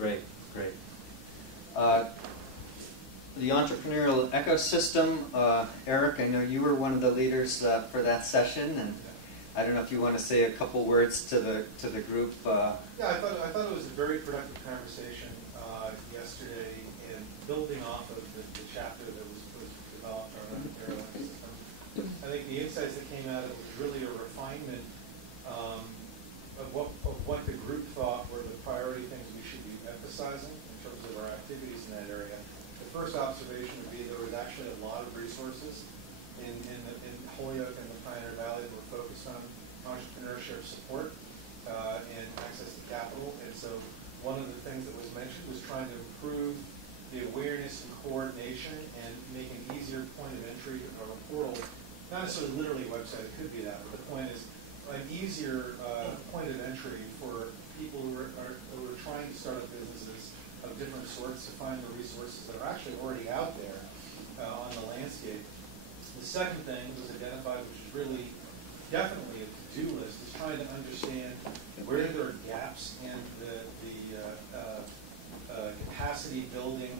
Great, great. The entrepreneurial ecosystem, Eric, I know you were one of the leaders for that session, and I don't know if you want to say a couple words to the group. Yeah, I thought it was a very productive conversation yesterday, and building off of the chapter that was developed on entrepreneurial ecosystem. I think the insights that came out of it was really a refinement of what the group thought were the priority things we should be emphasizing in terms of our activities in that area. The first observation would be there was actually a lot of resources in Holyoke and the Pioneer Valley that were focused on entrepreneurship support and access to capital. And so one of the things that was mentioned was trying to improve the awareness and coordination and make an easier point of entry or a portal. Not necessarily literally a website, it could be that, but the point is an easier point of entry for people who are trying to start up businesses of different sorts to find the resources that are actually already out there on the landscape. The second thing was identified, which is really definitely a to-do list, is trying to understand where there are gaps in the capacity building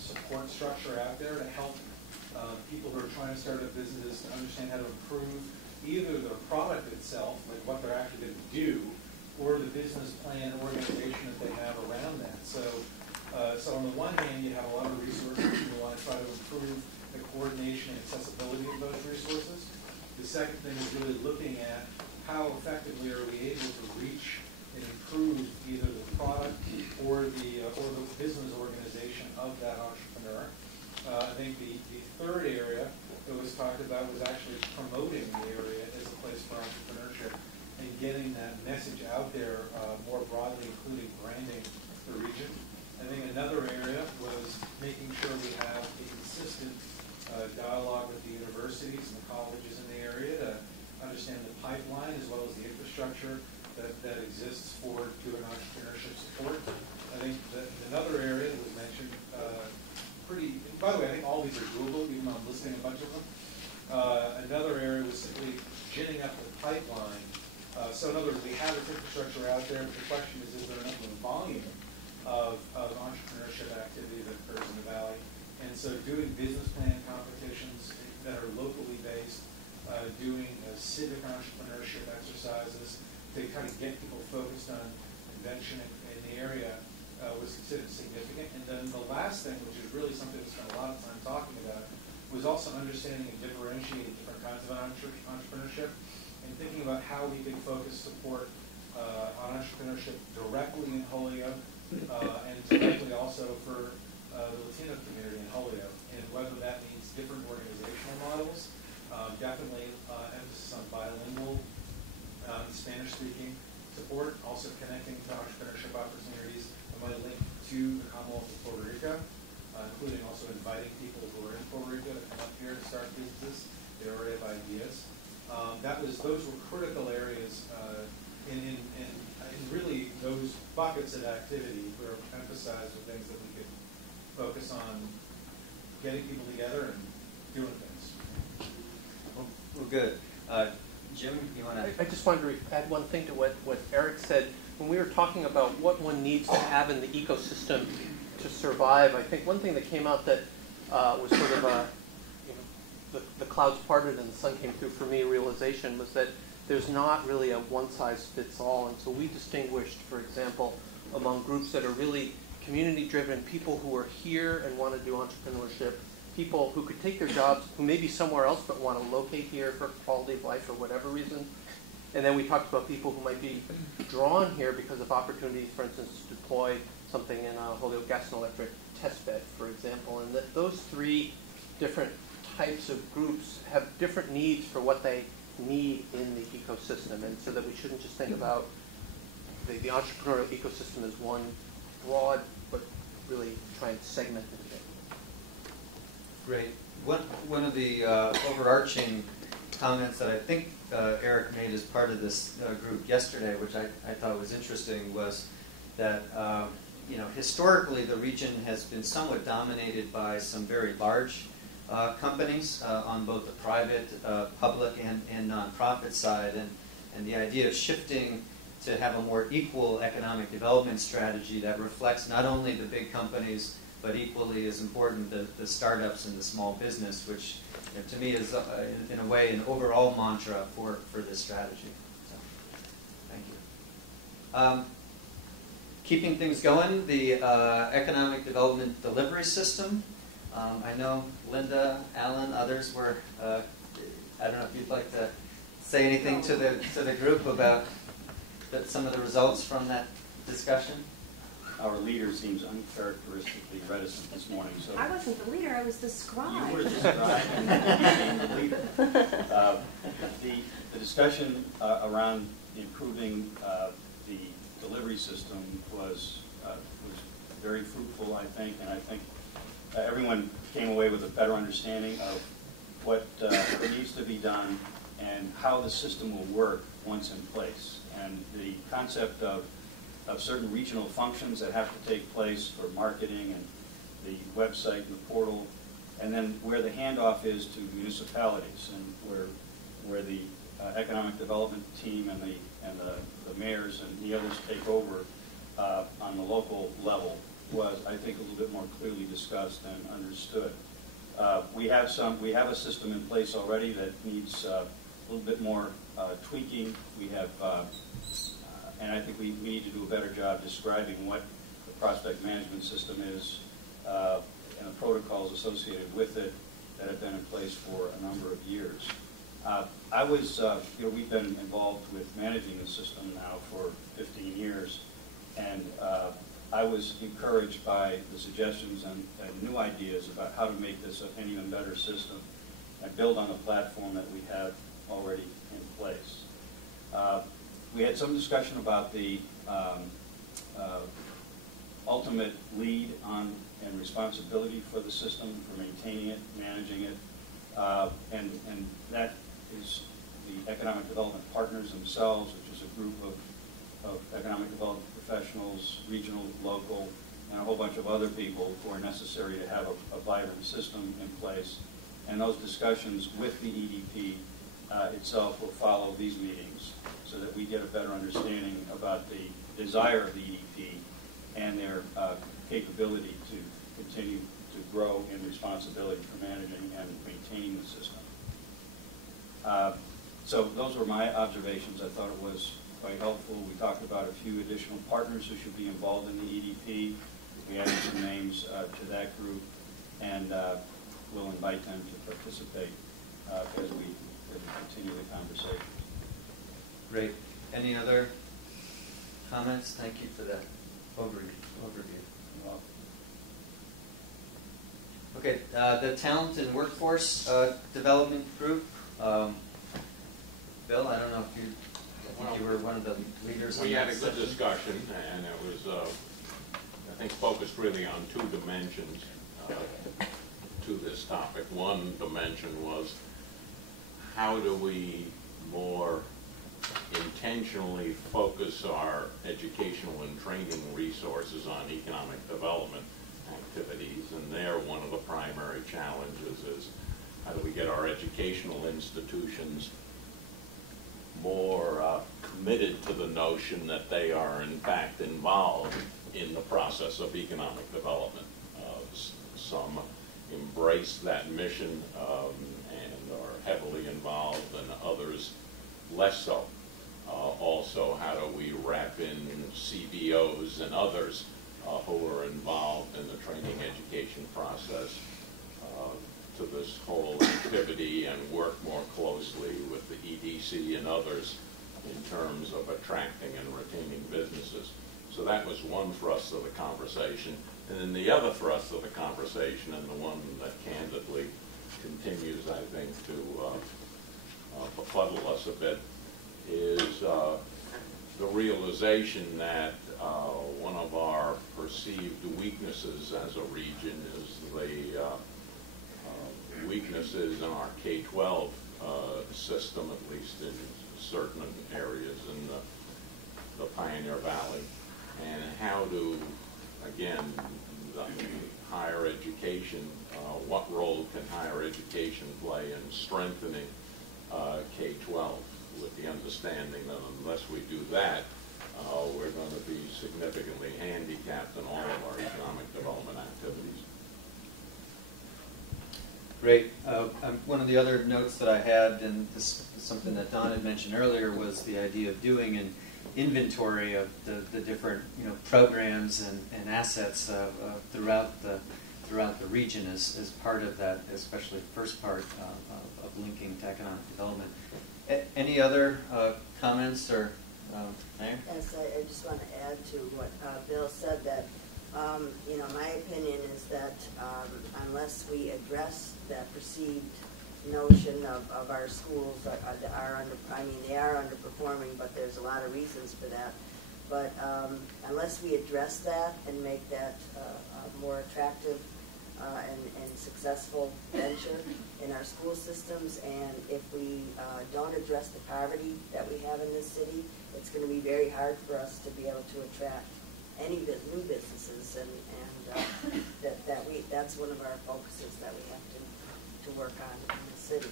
support structure out there to help people who are trying to start up businesses to understand how to improve either their product itself, like what they're actually going to do, or the business plan organization that they have around that. So on the one hand, you have a lot of resources, and you want to try to improve the coordination and accessibility of those resources. The second thing is really looking at how effectively are we able to reach and improve either the product or the business organization of that entrepreneur. I think the third area that was talked about was actually promoting the area as a place for entrepreneurship and getting that message out there more broadly, including branding the region. I think another area was making sure we have a consistent dialogue with the universities and the colleges in the area to understand the pipeline as well as the infrastructure that exists for doing entrepreneurship support. I think that another area that was mentioned by the way, I think all these are doable, even though I'm listing a bunch of them. Another area was simply ginning up the pipeline. So in other words, we have this infrastructure out there, but the question is there enough of a volume of entrepreneurship activity that occurs in the valley? And so doing business plan competitions that are locally based, doing civic entrepreneurship exercises to kind of get people focused on invention in the area was considered significant. And then the last thing, which is really something we spent a lot of time talking about, was also understanding and differentiating different kinds of entrepreneurship and thinking about how we can focus support on entrepreneurship directly in Holyoke and directly also for the Latino community in Holyoke, and whether that means different organizational models, definitely emphasis on bilingual Spanish-speaking support, also connecting to entrepreneurship opportunities. I might link to the Commonwealth of Puerto Rico, including also inviting people who are in Puerto Rico to come up here to start businesses. They already have ideas. Those were critical areas, and really those buckets of activity were emphasized with things that we could focus on getting people together and doing things. Well, good. Jim, you want to? I just wanted to add one thing to what Eric said. When we were talking about what one needs to have in the ecosystem to survive, I think one thing that came out that was sort of the clouds parted and the sun came through for me realization was that there's not really a one-size-fits-all. And so we distinguished, for example, among groups that are really community-driven, people who are here and want to do entrepreneurship, people who could take their jobs, who may be somewhere else but want to locate here for quality of life for whatever reason. And then we talked about people who might be drawn here because of opportunities, for instance, to deploy something in a Holyoke gas and electric test bed, for example. And that those three different types of groups have different needs for what they need in the ecosystem. And so that we shouldn't just think about the entrepreneurial ecosystem as one broad, but really try and segment it. Great. One of the overarching comments that I think Eric made as part of this group yesterday, which I thought was interesting, was that historically the region has been somewhat dominated by some very large companies on both the private, public, and nonprofit side, and the idea of shifting to have a more equal economic development strategy that reflects not only the big companies, but equally as important the startups and the small business, which to me is in a way an overall mantra for this strategy. So, thank you. Keeping things going, the Economic Development Delivery System. I know Linda, Alan, others were, I don't know if you'd like to say anything to the group about some of the results from that discussion. Our leader seems uncharacteristically reticent this morning. So I wasn't the leader, I was the scribe. you were the scribe and the leader. The discussion around improving the delivery system was very fruitful, I think, and I think everyone came away with a better understanding of what needs to be done and how the system will work once in place. And the concept of certain regional functions that have to take place for marketing and the website and the portal, and then where the handoff is to municipalities and where the economic development team and the mayors and the others take over on the local level was, I think, a little bit more clearly discussed and understood. We have a system in place already that needs a little bit more tweaking. We have, and I think we need to do a better job describing what the prospect management system is and the protocols associated with it that have been in place for a number of years. We've been involved with managing the system now for 15 years, and I was encouraged by the suggestions and new ideas about how to make this an even better system and build on the platform that we have already in place. We had some discussion about the ultimate lead on and responsibility for the system, for maintaining it, managing it, and that is the economic development partners themselves, which is a group of economic development professionals, regional, local, and a whole bunch of other people who are necessary to have a vibrant system in place. And those discussions with the EDP itself will follow these meetings so that we get a better understanding about the desire of the EDP and their capability to continue to grow in responsibility for managing and maintaining the system. So those were my observations. I thought it was quite helpful. We talked about a few additional partners who should be involved in the EDP. We added some names to that group, and we'll invite them to participate as we continue the conversation. Great. Any other comments? Thank you for that overview. Okay, the Talent and Workforce Development Group. Bill, I don't know if you were one of the leaders on that. We had a good discussion, and it was, I think, focused really on two dimensions to this topic. One dimension was how do we more intentionally focus our educational and training resources on economic development activities, and there one of the primary challenges is how do we get our educational institutions more committed to the notion that they are in fact involved in the process of economic development. Some embrace that mission and are heavily involved, and others less so. Also, how do we wrap in CBOs and others who are involved in the training education process to this whole activity and work more closely with the EDC and others in terms of attracting and retaining businesses. So that was one thrust of the conversation. And then the other thrust of the conversation, and the one that candidly continues, I think, to befuddle us a bit, is the realization that one of our perceived weaknesses as a region is the weaknesses in our K-12 system, at least in certain areas in the Pioneer Valley, and how to, again, the higher education, what role can higher education play in strengthening K-12, with the understanding that unless we do that, we're going to be significantly handicapped in all of our economic development activities. Great. One of the other notes that I had, and this is something that Don had mentioned earlier, was the idea of doing an inventory of the different programs and assets throughout the region as part of that, especially the first part of linking to economic development. Any other comments or Mayor? Yes, I just want to add to what Bill said, that my opinion is that unless we address that perceived notion of our schools they are underperforming, but there's a lot of reasons for that. But unless we address that and make that a more attractive and successful venture in our school systems, and if we don't address the poverty that we have in this city, it's going to be very hard for us to be able to attract any new businesses, and that's one of our focuses that we have to work on in the city.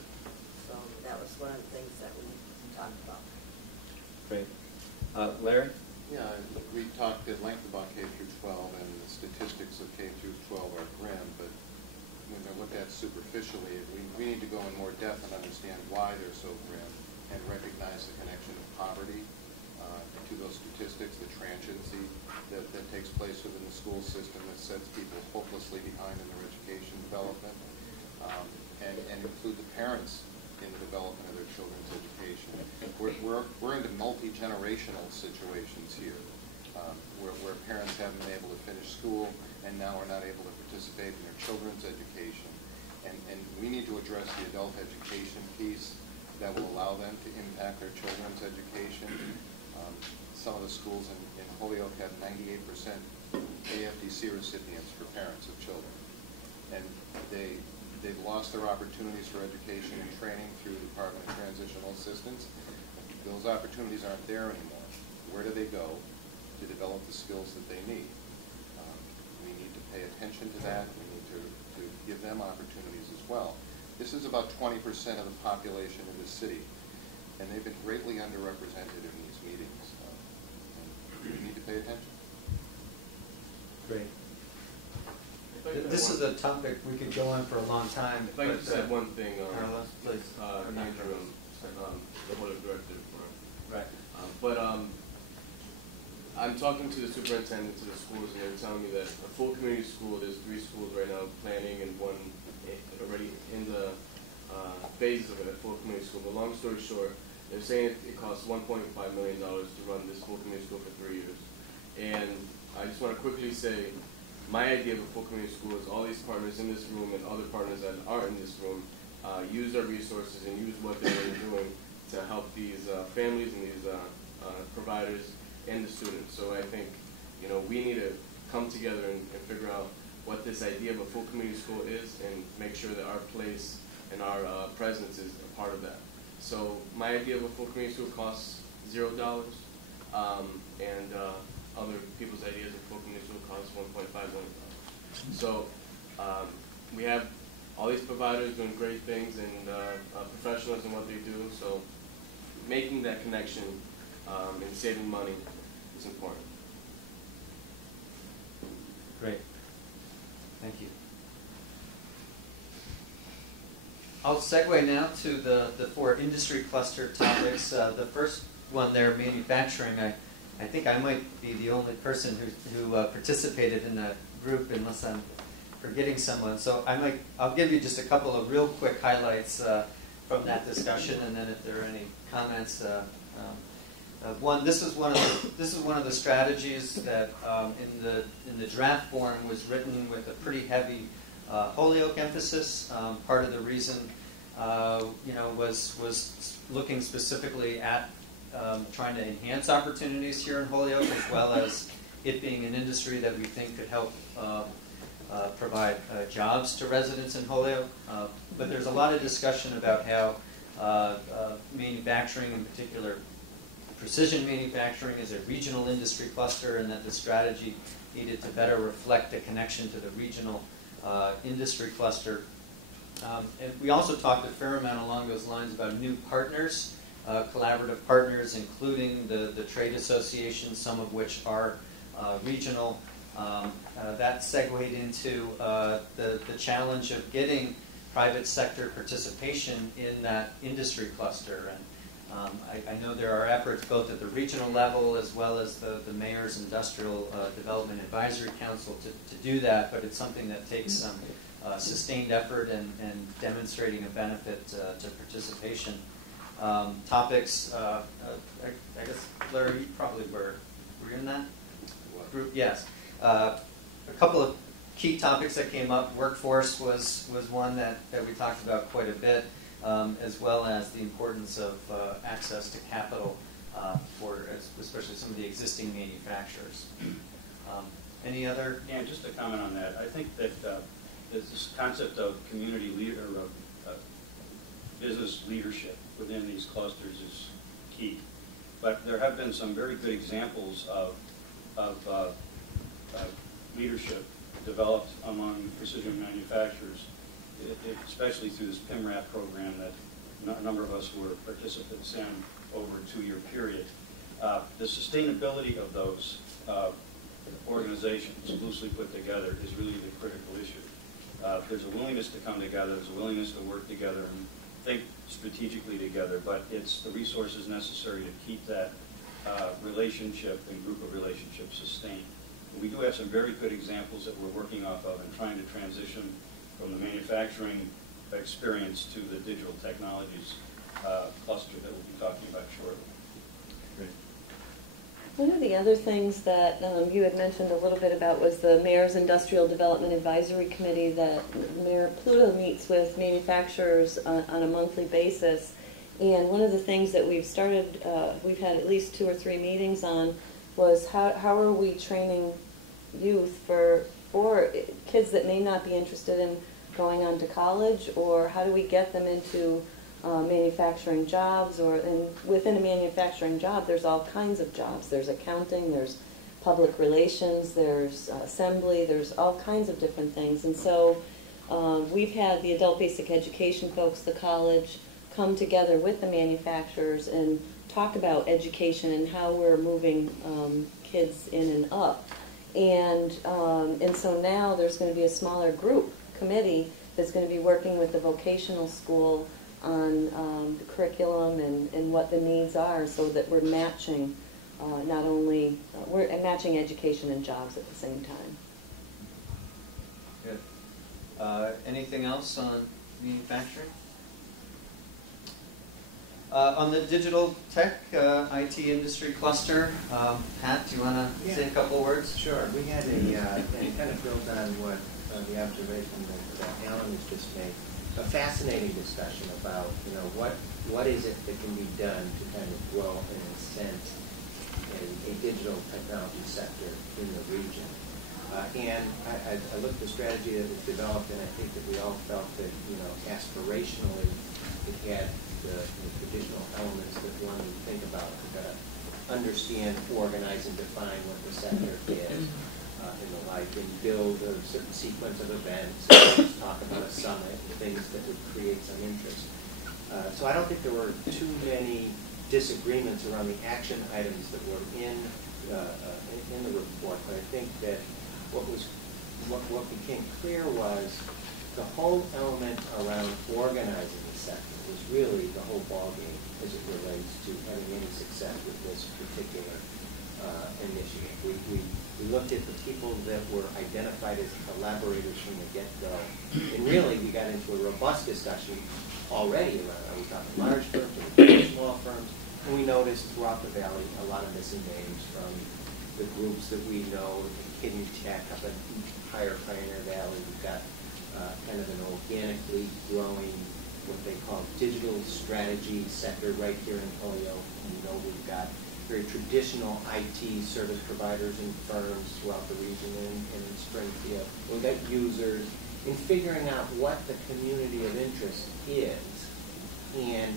So that was one of the things that we talked about. Great. Larry? Yeah, we talked at length about K through 12, and the statistics of K through 12 are grim, but when they're looked at superficially, we need to go in more depth and understand why they're so grim and recognize the connection of poverty to those statistics, the transiency that takes place within the school system that sets people hopelessly behind in their education development, and include the parents in the development of their children's education. We're into multi-generational situations here, where parents haven't been able to finish school and now are not able to participate in their children's education. And we need to address the adult education piece that will allow them to impact their children's education. Some of the schools in Holyoke have 98% AFDC recipients for parents of children. And they've lost their opportunities for education and training through the Department of Transitional Assistance. Those opportunities aren't there anymore. Where do they go to develop the skills that they need? We need to pay attention to that. We need to give them opportunities as well. This is about 20% of the population of the city, and they've been greatly underrepresented in these meetings. And we need to pay attention. Great. This is a topic we could go on for a long time. If I could just add one thing, Carlos, please. Andrew, the board of directors. Right. But I'm talking to the superintendent to the schools, and they're telling me that a full community school, there's 3 schools right now planning and one already in the phases of it, a full community school. But long story short, they're saying it costs $1.5 million to run this full community school for 3 years. And I just want to quickly say, my idea of a full community school is all these partners in this room and other partners that aren't in this room use their resources and use what they're doing to help these families and these providers and the students. So I think, we need to come together and figure out what this idea of a full community school is and make sure that our place and our presence is a part of that. So my idea of a full community school costs $0, and other people's ideas of full community school costs $1.5 million. So we have all these providers doing great things and professionals in what they do. So making that connection and saving money is important. Great. Thank you. I'll segue now to the 4 industry cluster topics. The first one there, manufacturing. I think I might be the only person who participated in that group, unless I'm forgetting someone. So I'll give you just a couple of real quick highlights from that discussion, and then if there are any comments. This is one of the strategies that in the draft form was written with a pretty heavy Holyoke emphasis. Part of the reason was looking specifically at trying to enhance opportunities here in Holyoke, as well as it being an industry that we think could help provide jobs to residents in Holyoke. But there's a lot of discussion about how manufacturing, in particular precision manufacturing, is a regional industry cluster, and that the strategy needed to better reflect the connection to the regional industry cluster. And we also talked a fair amount along those lines about new partners collaborative partners, including the trade associations, some of which are regional. That segued into the challenge of getting private sector participation in that industry cluster. And I know there are efforts both at the regional level as well as the Mayor's Industrial Development Advisory Council to do that, but it's something that takes some sustained effort and demonstrating a benefit to participation. Topics, I guess, Larry, you probably were you in that group? Yes. A couple of key topics that came up. Workforce was one that we talked about quite a bit, as well as the importance of access to capital for especially some of the existing manufacturers. Any other? Yeah, just to comment on that, I think that this concept of community leader, business leadership within these clusters is key. But there have been some very good examples of leadership developed among precision manufacturers, especially through this PIMRAP program that a number of us were participants in over a 2-year period. The sustainability of those organizations loosely put together is really the critical issue. There's a willingness to come together, there's a willingness to work together and think strategically together, but it's the resources necessary to keep that relationship and group of relationships sustained. We do have some very good examples that we're working off of and trying to transition from the manufacturing experience to the digital technologies cluster that we'll be talking about shortly. Great. One of the other things that you had mentioned a little bit about was the Mayor's Industrial Development Advisory Committee that Mayor Pluto meets with manufacturers on a monthly basis. And one of the things that we've started, we've had at least 2 or 3 meetings on, was how are we training youth for kids that may not be interested in going on to college, or how do we get them into manufacturing jobs, and within a manufacturing job there's all kinds of jobs. There's accounting, there's public relations, there's assembly, there's all kinds of different things. And so we've had the adult basic education folks, the college, come together with the manufacturers and talk about education and how we're moving kids in and up. And so now there's going to be a smaller group committee that's going to be working with the vocational school on the curriculum and what the needs are, so that we're matching not only we're matching education and jobs at the same time. Good. Anything else on manufacturing? On the digital tech IT industry cluster, Pat, do you want to say a couple words? Sure. We had and it kind of builds on what the observation that Alan has just made, a fascinating discussion about what is it that can be done to kind of grow and incent a digital technology sector in the region. And I looked at the strategy that was developed, and I think that we all felt that aspirationally it had the traditional elements that one would think about to understand, organize, and define what the sector is and the like, and build a certain sequence of events, talk about a summit, and things that would create some interest. So I don't think there were too many disagreements around the action items that were in the report, but I think that what became clear was the whole element around organizing the sector was really the whole ballgame as it relates to having any success with this particular initiative. We looked at the people that were identified as collaborators from the get-go, and really we got into a robust discussion already around, are we talking large firms, are we talking small firms, and we noticed throughout the valley a lot of missing names from the groups that we know, Kidney Tech up in higher Pioneer Valley. We've got kind of an organically growing, what they call digital strategy sector right here in Holyoke. We've got very traditional IT service providers and firms throughout the region and in Springfield. We've got users in figuring out what the community of interest is and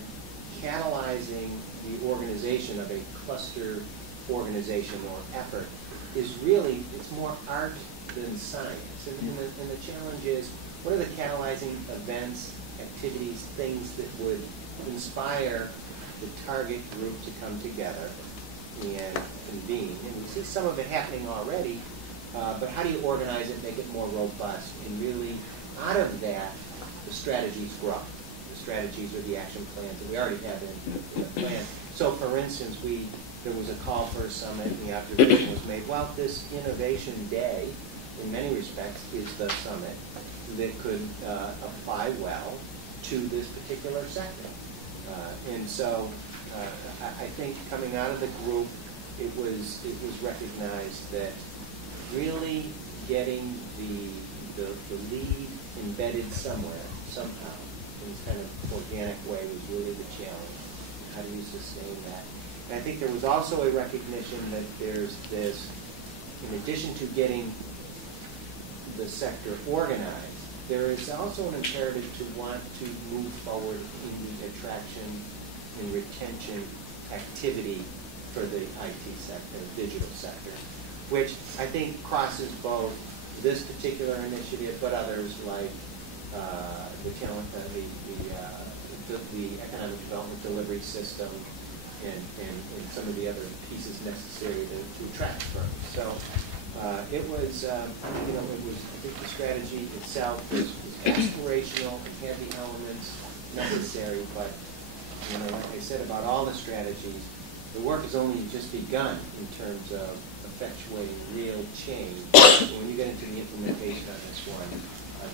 catalyzing the organization of a cluster organization or effort is really, it's more art than science. And the challenge is, what are the catalyzing events, activities, things that would inspire the target group to come together and convene. And we see some of it happening already, but how do you organize it, make it more robust, and really, out of that, the strategies grow. The strategies are the action plans that we already have in the plan. So, for instance, there was a call for a summit, and the observation was made, well, this Innovation Day, in many respects, is the summit that could apply well to this particular sector. And so I think coming out of the group, it was recognized that really getting the lead embedded somewhere, somehow, in this kind of organic way was really the challenge. How do you sustain that? And I think there was also a recognition that there's this, in addition to getting the sector organized, there is also an imperative to want to move forward in the attraction and retention activity for the IT sector, digital sector, which I think crosses both this particular initiative, but others like the talent, the economic development delivery system, and some of the other pieces necessary to attract firms. So it was, I think the strategy itself was aspirational. It had the elements necessary, but like I said about all the strategies, the work has only just begun in terms of effectuating real change. When you get into the implementation on this one,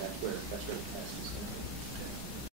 that's where the test is going to